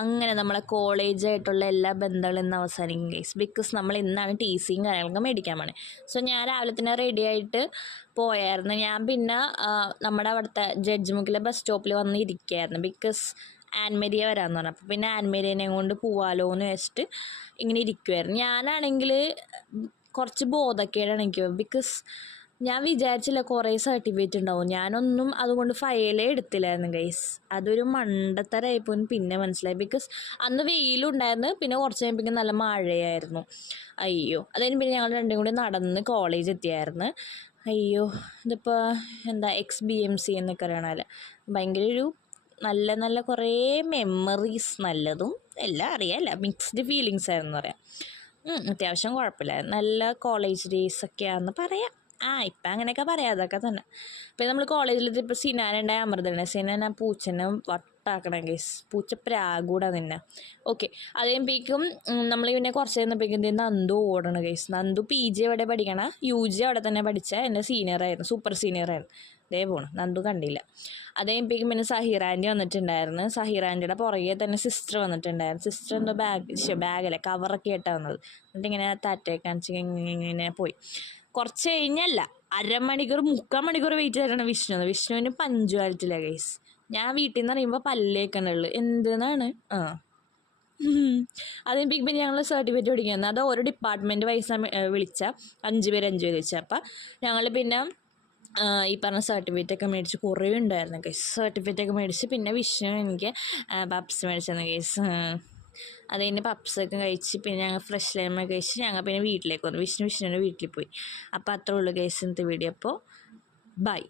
അങ്ങനെ നമ്മളെ കോളേജായിട്ടുള്ള എല്ലാ ബന്ധങ്ങളും ഇന്ന് അവസാനിക്കും ഗൈസ്. ബിക്കോസ് നമ്മൾ ഇന്നാണ് ടി സിയും കാര്യങ്ങളൊക്കെ മേടിക്കാൻ പോണേ. സോ ഞാൻ രാവിലെ തന്നെ റെഡി ആയിട്ട് പോയായിരുന്നു. ഞാൻ പിന്നെ നമ്മുടെ അവിടുത്തെ ജഡ്ജ് മുക്കിലെ ബസ് സ്റ്റോപ്പിൽ വന്ന് ഇരിക്കുകയായിരുന്നു. ബിക്കോസ് ആൻമേരിയ വരാമെന്ന് പറഞ്ഞു. അപ്പോൾ പിന്നെ ആൻമേരിയനെ കൊണ്ട് പോവാലോ എന്ന് വെച്ചിട്ട് ഇങ്ങനെ ഇരിക്കുമായിരുന്നു. ഞാനാണെങ്കിൽ കുറച്ച് ബോധക്കേടാണ് എനിക്ക്. ബിക്കോസ് ഞാൻ വിചാരിച്ചില്ല കുറേ സർട്ടിഫിക്കറ്റ് ഉണ്ടാവും. ഞാനൊന്നും അതുകൊണ്ട് ഫയലേ എടുത്തില്ലായിരുന്നു ഗൈസ്. അതൊരു മണ്ടത്തരമായിപ്പോയി പിന്നെ മനസ്സിലായി. ബിക്കോസ് അന്ന് വെയിലുണ്ടായിരുന്നു, പിന്നെ കുറച്ച് കഴിയുമ്പോഴേക്കും നല്ല മഴയായിരുന്നു. അയ്യോ, അതിന് പിന്നെ ഞങ്ങൾ രണ്ടും കൂടി നടന്ന് കോളേജ് എത്തിയായിരുന്നു. അയ്യോ, ഇതിപ്പോൾ എന്താ XBMC എന്നൊക്കെ അറിയണമല്ലോ. ഭയങ്കര ഒരു നല്ല നല്ല കുറേ മെമ്മറീസ്, നല്ലതും എല്ലാം അറിയാമല്ല, മിക്സ്ഡ് ഫീലിങ്സ് ആയിരുന്നു പറയാം. അത്യാവശ്യം കുഴപ്പമില്ലായിരുന്നു. നല്ല കോളേജ് ഡേയ്സൊക്കെയാണെന്ന് പറയാം. ഇപ്പം അങ്ങനെയൊക്കെ പറയാം, അതൊക്കെ തന്നെ. പിന്നെ നമ്മൾ കോളേജിൽ ഇപ്പോൾ സിനാനുണ്ടായ അമൃതയാണ്. സിനാൻ ആ പൂച്ചനെ വട്ടാക്കണം കേസ്. പൂച്ച പ്രാകൂടാ നിന്നെ. ഓക്കെ, അത് കഴിയുമ്പോഴേക്കും നമ്മൾ പിന്നെ കുറച്ച് കഴിഞ്ഞപ്പോഴേക്കും നന്ദു ഓടണം കേസ്. നന്ദു PG എവിടെ പഠിക്കണം, UG അവിടെ തന്നെ പഠിച്ച എൻ്റെ സീനിയറായിരുന്നു, സൂപ്പർ സീനിയറായിരുന്നു. അതേ പോണം, നന്ദു കണ്ടില്ല. അത് കഴിയുമ്പോഴേക്കും പിന്നെ സഹീർ ആൻറ്റി വന്നിട്ടുണ്ടായിരുന്നു. സഹീർ ആൻറ്റിയുടെ പുറകെ തന്നെ സിസ്റ്റർ വന്നിട്ടുണ്ടായിരുന്നു. സിസ്റ്റർ എന്തോ ബാഗല്ലേ കവറൊക്കെ ആയിട്ടാണ് വന്നത്. എന്നിട്ട് ഇങ്ങനെ താറ്റയൊക്കെ കാണിച്ച് ഇങ്ങനെ പോയി. കുറച്ച് കഴിഞ്ഞല്ല, അരമണിക്കൂർ 3/4 മണിക്കൂർ വെയിറ്റ് ചെയ്തിട്ടാണ് വിഷ്ണുവിന് പഞ്ച്വാലിറ്റിയില്ല ഗൈസ്. ഞാൻ വീട്ടിൽ നിന്ന് അറിയുമ്പോൾ പല്ലേക്കണുള്ളു എന്തെന്നാണ്. അതിന് പിന്നെ ഞങ്ങൾ സർട്ടിഫിക്കറ്റ് പഠിക്കാൻ വന്നത്. അത് ഓരോ ഡിപ്പാർട്ട്മെൻറ്റ് വൈസ് വിളിച്ച 5 പേര് വെച്ചാൽ. അപ്പം ഞങ്ങൾ പിന്നെ ഈ പറഞ്ഞ സർട്ടിഫിക്കറ്റൊക്കെ മേടിച്ച് കുറേ ഉണ്ടായിരുന്നു കേസ്. സർട്ടിഫിക്കറ്റൊക്കെ മേടിച്ച് പിന്നെ വിഷ്ണു എനിക്ക് പപ്സ് മേടിച്ചെന്ന കേസ്. അത് കഴിഞ്ഞ് പപ്സൊക്കെ കഴിച്ച് പിന്നെ ഞങ്ങൾ ഫ്രഷ് ലൈമൊക്കെ കഴിച്ച് ഞങ്ങൾ പിന്നെ വീട്ടിലേക്ക് വന്നു. വിഷ്ണുവിൻ്റെ വീട്ടിൽ പോയി. അപ്പോൾ അത്രേ ഉള്ളൂ കേസ് ഇന്നത്തെ വീഡിയോ. അപ്പോൾ ബൈ.